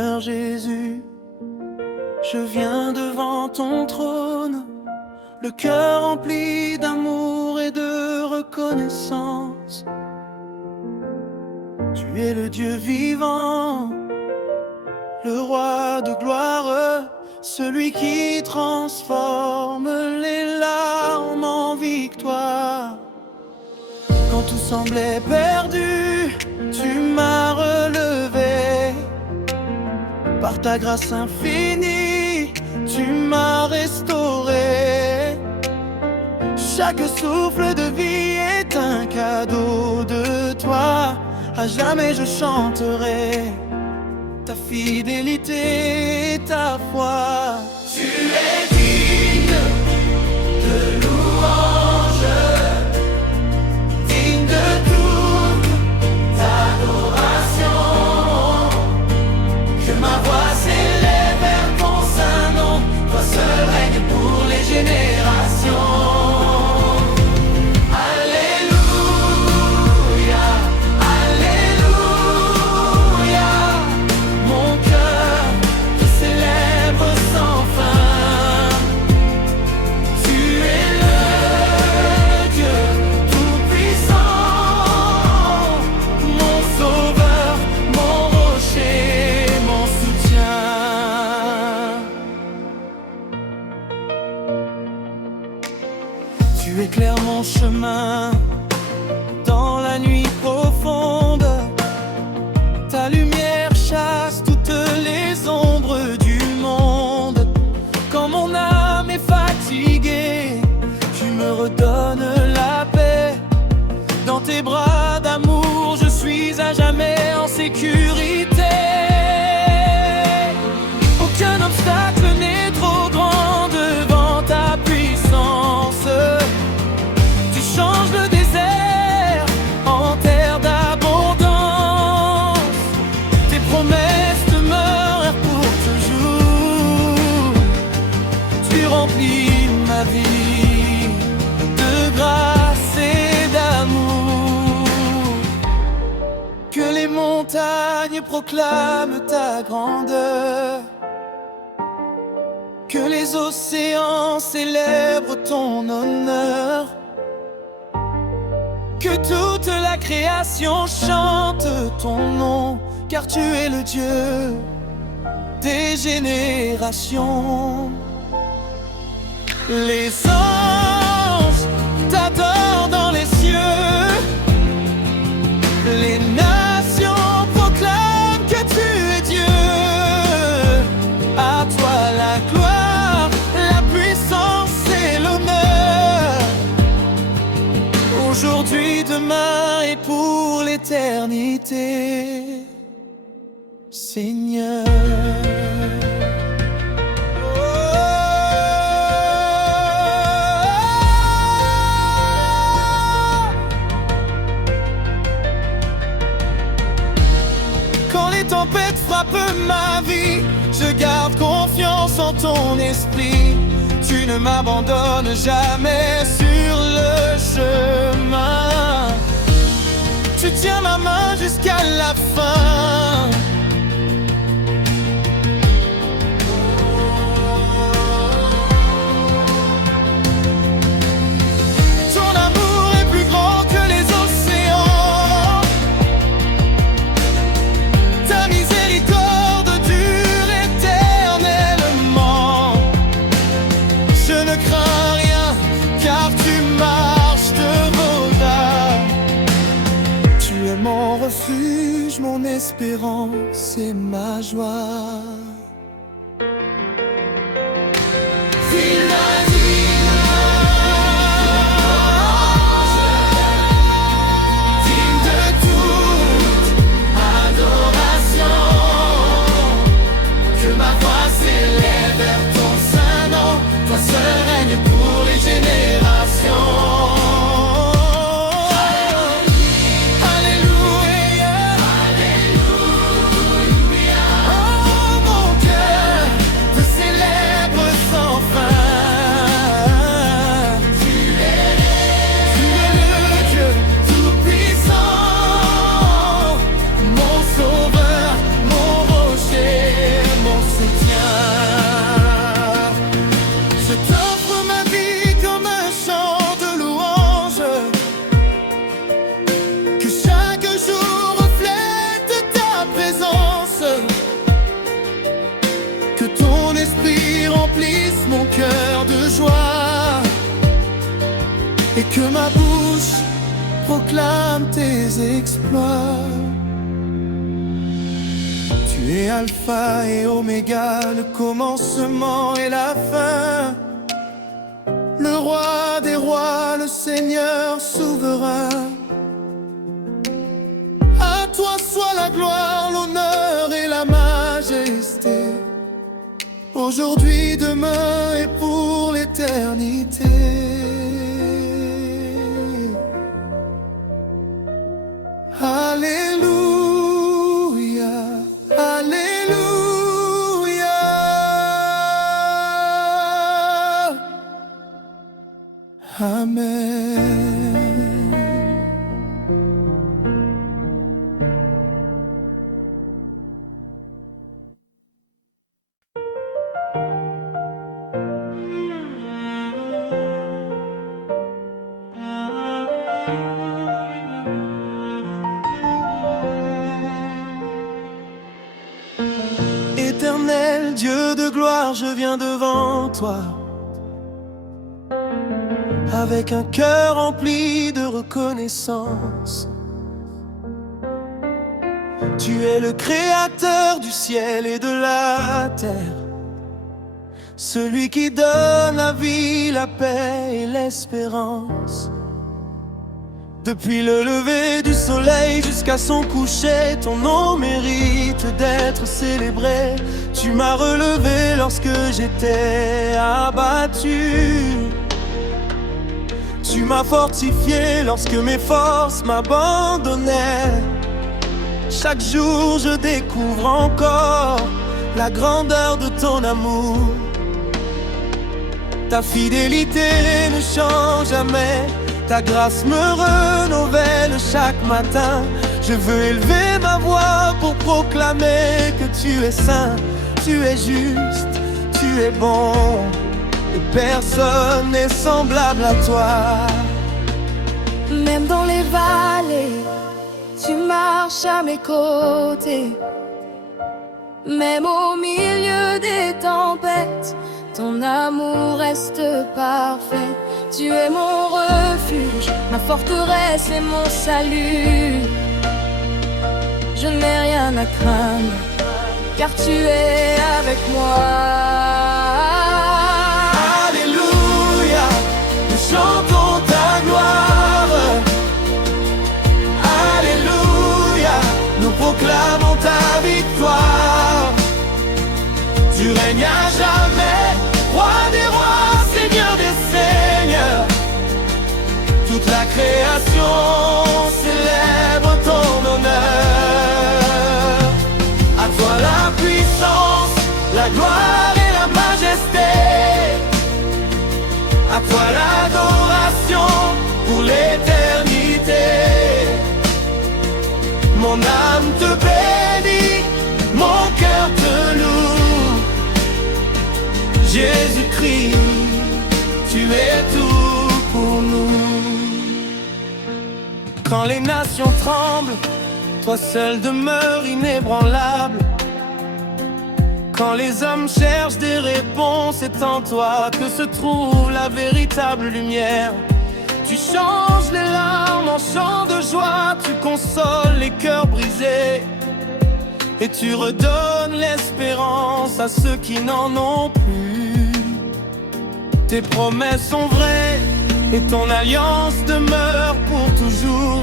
Seigneur Jésus, je viens devant ton trône, le cœur rempli d'amour et de reconnaissance. Tu es le Dieu vivant, le roi de gloire, celui qui transforme les larmes en victoire. Quand tout semblait perdu, tu m'as relevé. Par ta grâce infinie, tu m'as restauré. Chaque souffle de vie est un cadeau de toi. À jamais je chanterai ta fidélité et ta foi. Tu es digne de louange, digne de toute adoration. Que ma voix s'élève vers ton saint nom, toi seul règne pour les générations. Tu éclaires mon chemin dans la nuit profonde. Ta lumière chasse toutes les ombres du monde. Quand mon âme est fatiguée, tu me redonnes la paix. Dans tes bras d'amour, je suis à jamais en sécurité. Aucun obstacle n'est trop grand devant ta puissance. Tu changes le désert en terre d'abondance. Tes promesses demeurent pour toujours. Tu remplis ma vie de grâce et d'amour. Que les montagnes proclament ta grandeur, que les océans célèbrent ton honneur, que toute la création chante ton nom, car tu es le Dieu des générations. Les anges t'adorent dans les cieux, les nations proclament que tu es Dieu. À toi la gloire, la puissance et l'honneur, aujourd'hui, demain et pour l'éternité, Seigneur. Quand les tempêtes frappent ma vie, je garde confiance en ton esprit. Tu ne m'abandonnes jamais sur le chemin. Tu tiens ma main jusqu'à la fin. Ton amour est plus grand que les océans. Ta miséricorde dure éternellement. Je ne crains rien, car tu marches devant moi. Tu es mon refuge, mon espérance et ma joie. Alléluia, Alléluia. Oh mon Dieu. Que ton esprit remplisse mon cœur de joie et que ma bouche proclame tes exploits. Tu es Alpha et Oméga, le commencement et la fin, le roi des rois, le Seigneur souverain. À toi soit la gloire, l'honneur et la majesté, aujourd'hui, demain et pour l'éternité. Alléluia, Alléluia, Amen. Éternel Dieu de gloire, je viens devant toi avec un cœur rempli de reconnaissance. Tu es le créateur du ciel et de la terre, celui qui donne la vie, la paix et l'espérance. Depuis le lever du soleil jusqu'à son coucher, ton nom mérite d'être célébré. Tu m'as relevé lorsque j'étais abattu. Tu m'as fortifié lorsque mes forces m'abandonnaient. Chaque jour je découvre encore la grandeur de ton amour. Ta fidélité ne change jamais. Ta grâce me renouvelle chaque matin. Je veux élever ma voix pour proclamer que tu es saint, tu es juste, tu es bon, et personne n'est semblable à toi. Même dans les vallées, tu marches à mes côtés. Même au milieu des tempêtes, ton amour reste parfait. Tu es mon refuge, ma forteresse et mon salut. Je n'ai rien à craindre, car tu es avec moi. Alléluia, nous chantons ta gloire. Alléluia, nous proclamons ta victoire. Tu règnes à jamais, roi des rois, seigneur des seigneurs. Toute la création célèbre ton honneur. À toi la puissance, la gloire et la majesté. À toi l'adoration pour l'éternité. Mon âme te bénit, mon cœur te loue. Jésus-Christ, tu es tout pour nous. Quand les nations tremblent, toi seul demeures inébranlable. Quand les hommes cherchent des réponses, c'est en toi que se trouve la véritable lumière. Tu changes les larmes en chants de joie, tu consoles les cœurs brisés. Et tu redonnes l'espérance à ceux qui n'en ont plus. Tes promesses sont vraies et ton alliance demeure pour toujours.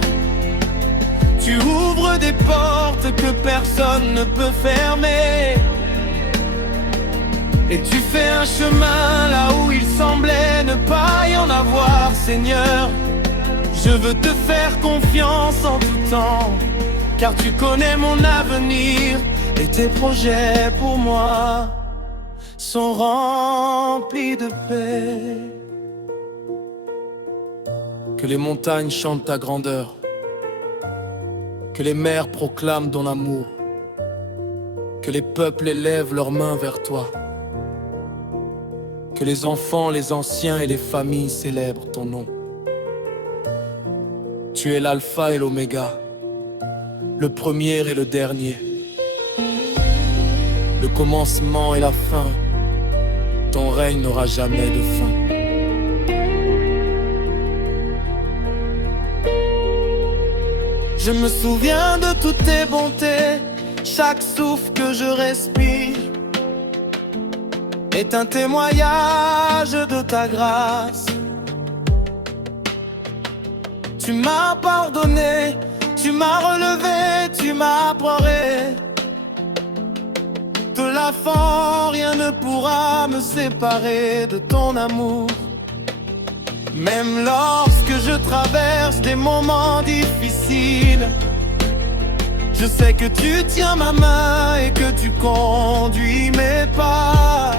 Tu ouvres des portes que personne ne peut fermer. Et tu fais un chemin là où il semblait ne pas y en avoir, Seigneur. Je veux te faire confiance en tout temps, car tu connais mon avenir et tes projets pour moi sont remplis de paix. Que les montagnes chantent ta grandeur, que les mers proclament ton amour, que les peuples élèvent leurs mains vers toi, que les enfants, les anciens et les familles célèbrent ton nom. Tu es l'alpha et l'oméga, le premier et le dernier. le commencement et la fin. Ton règne n'aura jamais de fin. Je me souviens de toutes tes bontés, chaque souffle que je respire est un témoignage de ta grâce. Tu m'as pardonné, tu m'as relevé, tu m'as pleuré. De l'enfant, rien ne pourra me séparer de ton amour. Même lorsque je traverse des moments difficiles, je sais que tu tiens ma main et que tu conduis mes pas.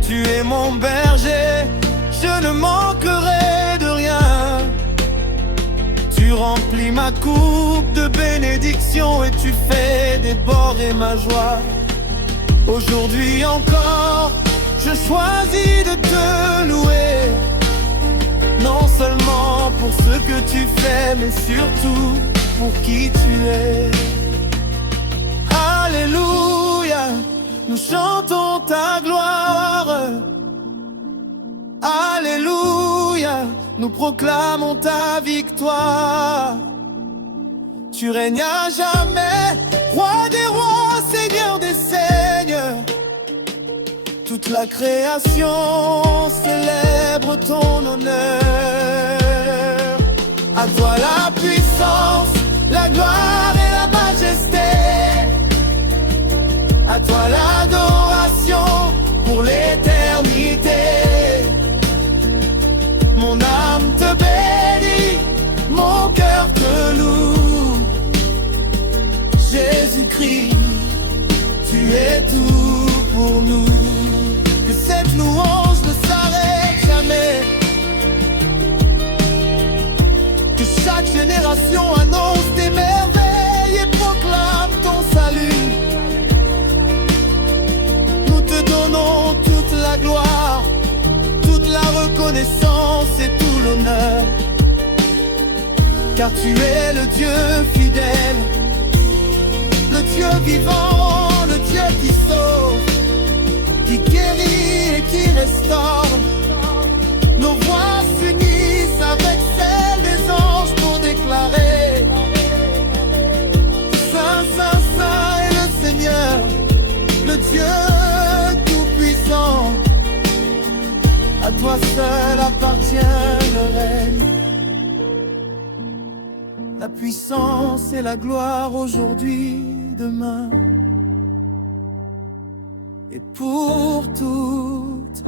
Tu es mon berger, je ne manquerai de rien. Tu remplis ma coupe de bénédictions et tu fais déborder ma joie. Aujourd'hui encore, je choisis de te louer, non seulement pour ce que tu fais, mais surtout pour qui tu es. Alléluia, nous chantons ta gloire. Alléluia, nous proclamons ta victoire. Tu règnes à jamais, roi des rois, seigneur des seigneurs. Toute la création célèbre ton honneur. À toi la puissance, la gloire et la majesté. À toi l'adoration pour l'éternité. Mon âme te bénit, mon cœur te loue. Jésus-Christ, tu es tout pour nous. Que cette louange ne s'arrête jamais. Que chaque génération annonce tes merveilles et proclame ton salut. Nous te donnons toute la gloire, toute la reconnaissance et tout l'honneur. Car tu es le Dieu fidèle, le Dieu vivant, le Dieu qui sauve, qui guérit et qui restaure. Nos voix s'unissent avec celles des anges pour déclarer: Saint, Saint, Saint est le Seigneur, le Dieu tout-puissant. À toi seul appartient le règne, la puissance et la gloire aujourd'hui, demain et pour toute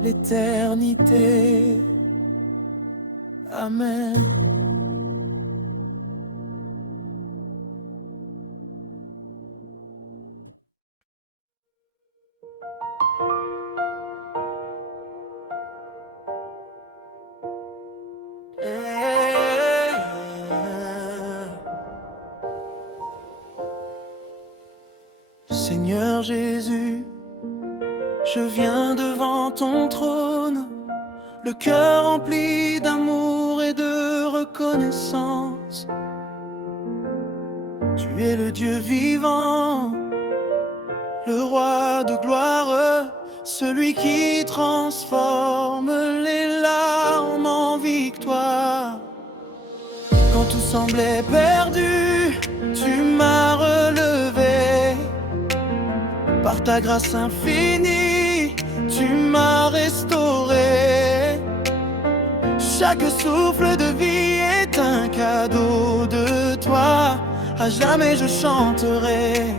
l'éternité. Amen. Seigneur Jésus, je viens devant ton trône, le cœur rempli d'amour et de reconnaissance. Tu es le Dieu vivant, le roi de gloire, celui qui transforme les larmes en victoire. Quand tout semblait perdu, tu m'as relevé. Par ta grâce infinie, tu m'as restauré. Chaque souffle de vie est un cadeau de toi. À jamais je chanterai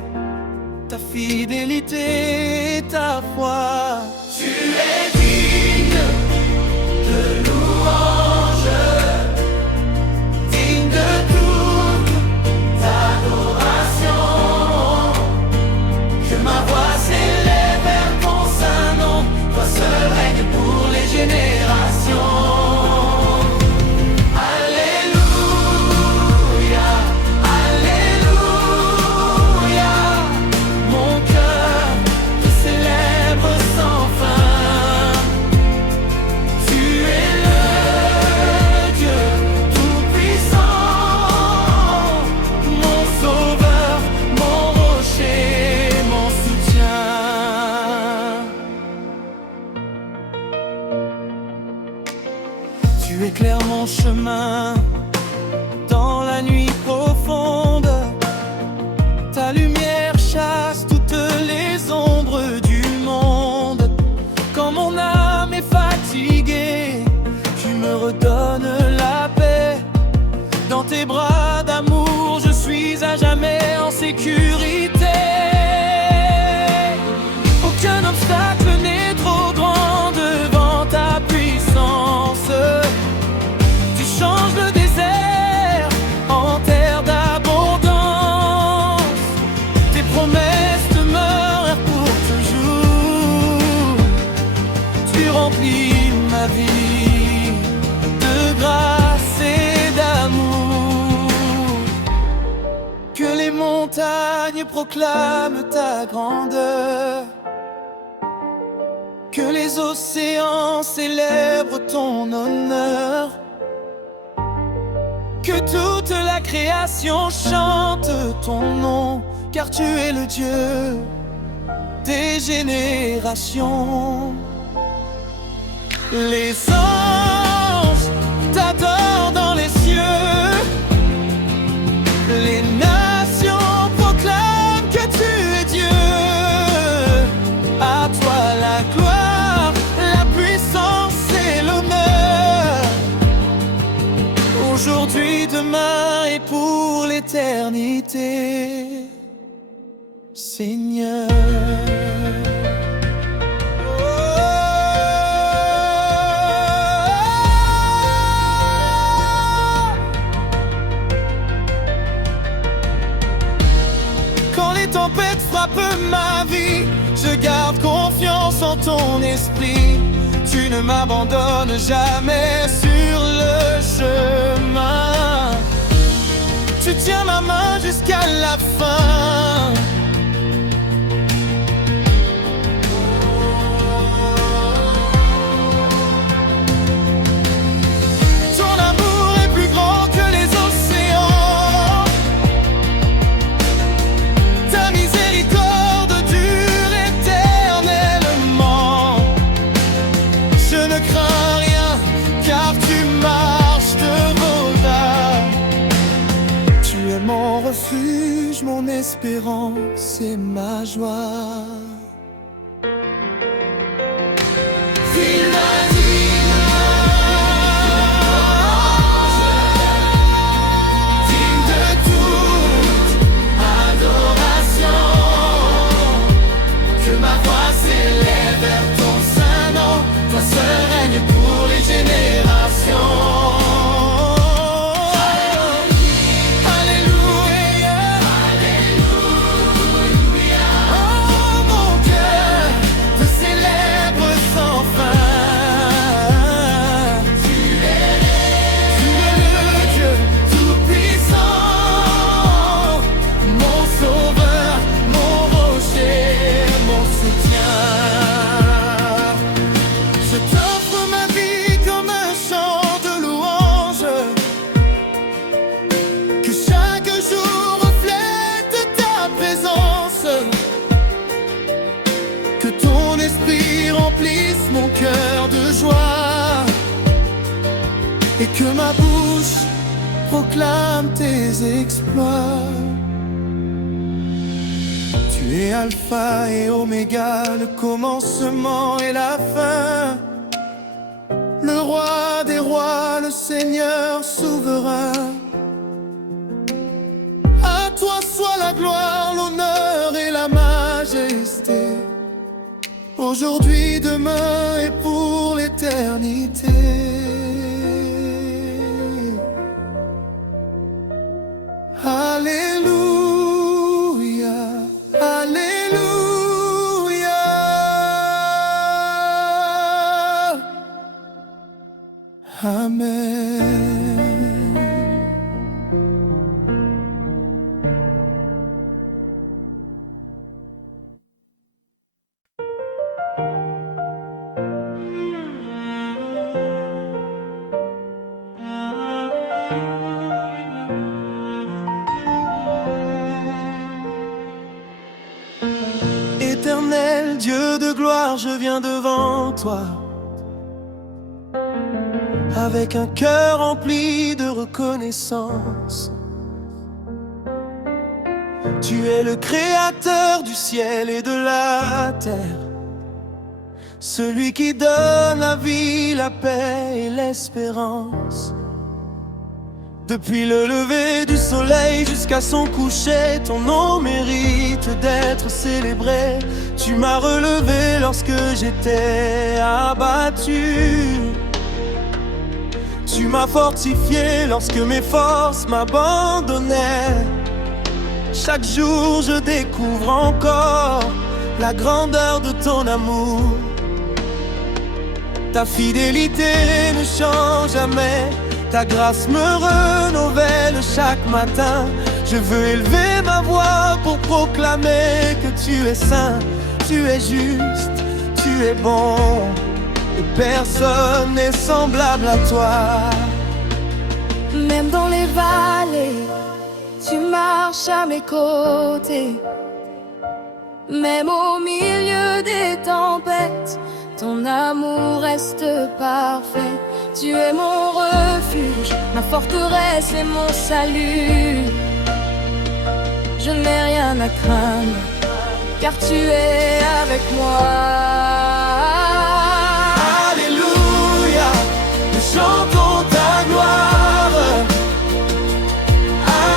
ta fidélité et ta foi. Tu es digne de louange, digne de toute adoration. Que ma voix s'élève vers ton saint nom, toi seul règne pour les générations. Alléluia, mon cœur te célèbre sans fin. chemin dans la nuit profonde. Ta lumière chasse toutes les ombres du monde. Quand mon âme est fatiguée, tu me redonnes la paix. Dans tes bras d'amour, je suis à jamais en sécurité. Aucun obstacle n'est trop grand devant ta puissance. Tu changes le désert en terre d'abondance. Tes promesses demeurent pour toujours. Tu remplis ma vie de grâce et d'amour. Que les montagnes proclament ta grandeur. Que les océans célèbrent ton honneur. Que toute la création chante ton nom, car tu es le Dieu des générations. Les anges t'adorent dans les cieux. Les nations proclament que tu es Dieu. À toi la gloire, la puissance et l'honneur. Aujourd'hui, demain et pour l'éternité, Seigneur. Quand les tempêtes frappent ma vie, je garde confiance en ton esprit. Tu ne m'abandonnes jamais sur le chemin. Tu tiens ma main jusqu'à la fin. Ton amour est plus grand que les océans. Ta miséricorde dure éternellement. Je ne crains rien, car tu marches devant moi. Tu es mon refuge, mon espérance et ma joie. Règne pour les générations. Alléluia, Alléluia. Oh, mon cœur te célèbre sans fin. Tu es le Dieu tout-puissant, mon sauveur, mon rocher, mon soutien. Je t'offre ma vie comme un chant de louange. Que chaque jour reflète ta présence. Que ton esprit remplisse mon cœur de joie. Et que ma bouche proclame tes exploits. Tu es Alpha et Oméga, le commencement et la fin. Le roi des rois, le Seigneur souverain. À toi soit la gloire, l'honneur et la majesté. Aujourd'hui, demain et pour l'éternité. Alléluia, Alléluia. Amen. Éternel Dieu de gloire, je viens devant toi avec un cœur rempli de reconnaissance. Tu es le créateur du ciel et de la terre, celui qui donne la vie, la paix et l'espérance. Depuis le lever du soleil jusqu'à son coucher, ton nom mérite d'être célébré. Tu m'as relevé lorsque j'étais abattu. Tu m'as fortifié lorsque mes forces m'abandonnaient. Chaque jour je découvre encore la grandeur de ton amour. Ta fidélité ne change jamais, ta grâce me renouvelle chaque matin. Je veux élever ma voix pour proclamer que tu es saint, tu es juste, tu es bon, et personne n'est semblable à toi. Même dans les vallées, tu marches à mes côtés. Même au milieu des tempêtes, ton amour reste parfait. Tu es mon refuge, ma forteresse et mon salut. Je n'ai rien à craindre, car tu es avec moi. Alléluia, nous chantons ta gloire.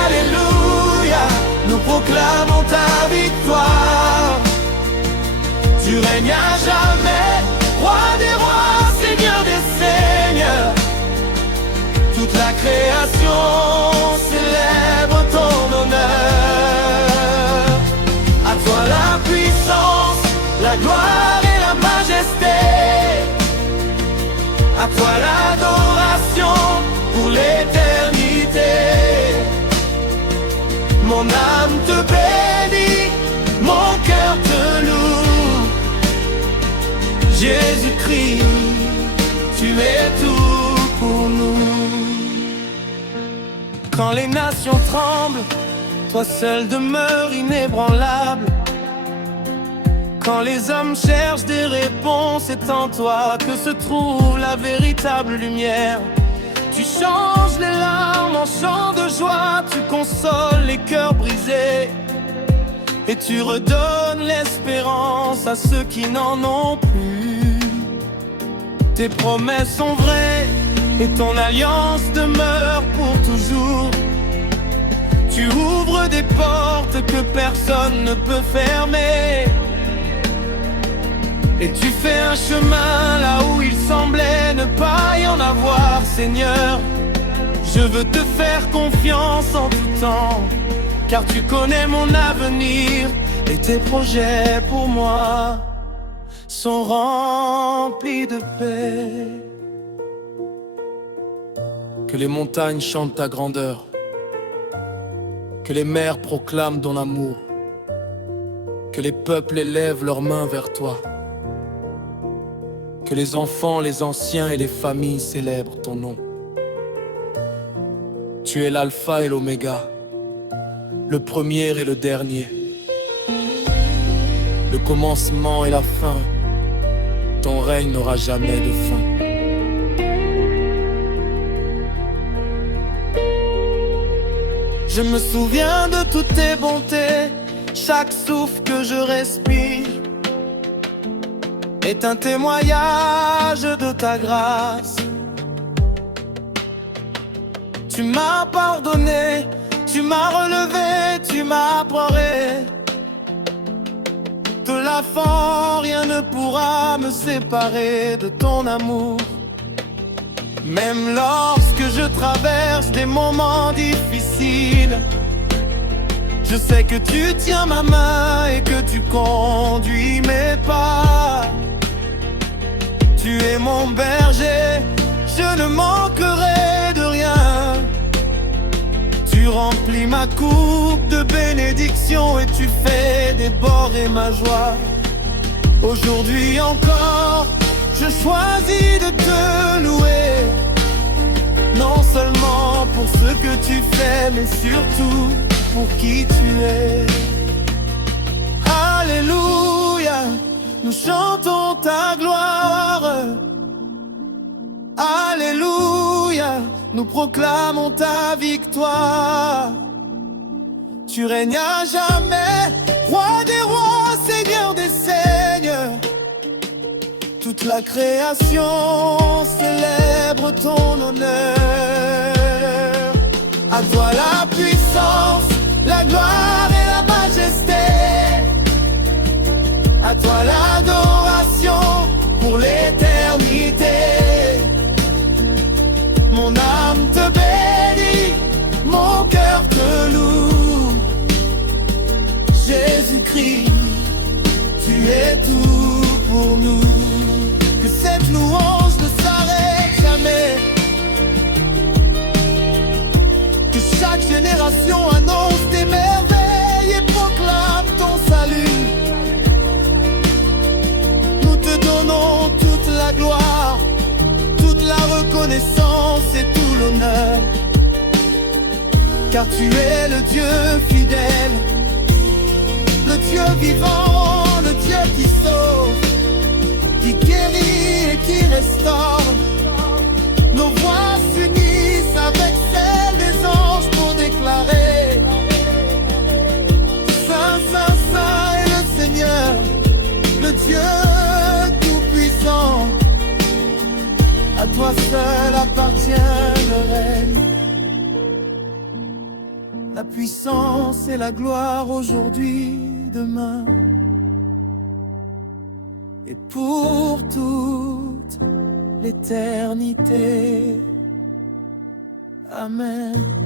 Alléluia, nous proclamons ta victoire. Tu règnes à jamais, roi des rois, seigneur des seigneurs. Toute la création célèbre ton honneur. À toi la puissance, la gloire et la majesté. À toi l'adoration pour l'éternité. Mon âme te bénit, mon cœur te loue. Jésus-Christ, tu es tout pour nous. Quand les nations tremblent, toi seul demeures inébranlable. Quand les hommes cherchent des réponses, c'est en toi que se trouve la véritable lumière. Tu changes les larmes en chants de joie, tu consoles les cœurs brisés. Et tu redonnes l'espérance à ceux qui n'en ont plus. Tes promesses sont vraies et ton alliance demeure pour toujours. Tu ouvres des portes que personne ne peut fermer. Et tu fais un chemin là où il semblait ne pas y en avoir, Seigneur. Je veux te faire confiance en tout temps, car tu connais mon avenir et tes projets pour moi sont remplis de paix. Que les montagnes chantent ta grandeur, que les mers proclament ton amour, que les peuples élèvent leurs mains vers toi, que les enfants, les anciens et les familles célèbrent ton nom. Tu es l'alpha et l'oméga, le premier et le dernier, le commencement et la fin. Ton règne n'aura jamais de fin. Je me souviens de toutes tes bontés, chaque souffle que je respire est un témoignage de ta grâce. Tu m'as pardonné, tu m'as relevé, tu m'as pleuré. De l'enfant, rien ne pourra me séparer de ton amour. Même lorsque je traverse des moments difficiles, je sais que tu tiens ma main et que tu conduis mes pas. Tu es mon berger, je ne manquerai de rien. Tu remplis ma coupe de bénédictions et tu fais déborder ma joie. Aujourd'hui encore, je choisis de te louer, non seulement pour ce que tu fais, mais surtout pour qui tu es. Alléluia, nous chantons ta gloire. Alléluia. nous proclamons ta victoire. Tu règnes à jamais, roi des rois, seigneur des seigneurs. Toute la création célèbre ton honneur. À toi la puissance, la gloire et la majesté. À toi l'adoration pour l'éternité. Mon âme te bénit, mon cœur te loue. Jésus-Christ, tu es tout pour nous. Que cette louange ne s'arrête jamais. Que chaque génération annonce tes merveilles et proclame ton salut. Nous te donnons toute la gloire, toute la reconnaissance et tout l'honneur. Car tu es le Dieu fidèle, le Dieu vivant, le Dieu qui sauve, qui guérit et qui restaure. Nos voix s'unissent avec celles des anges pour déclarer: Saint, Saint, Saint est le Seigneur, le Dieu tout-puissant. À toi seul appartient le règne, la puissance et la gloire aujourd'hui, demain et pour toute l'éternité. Amen.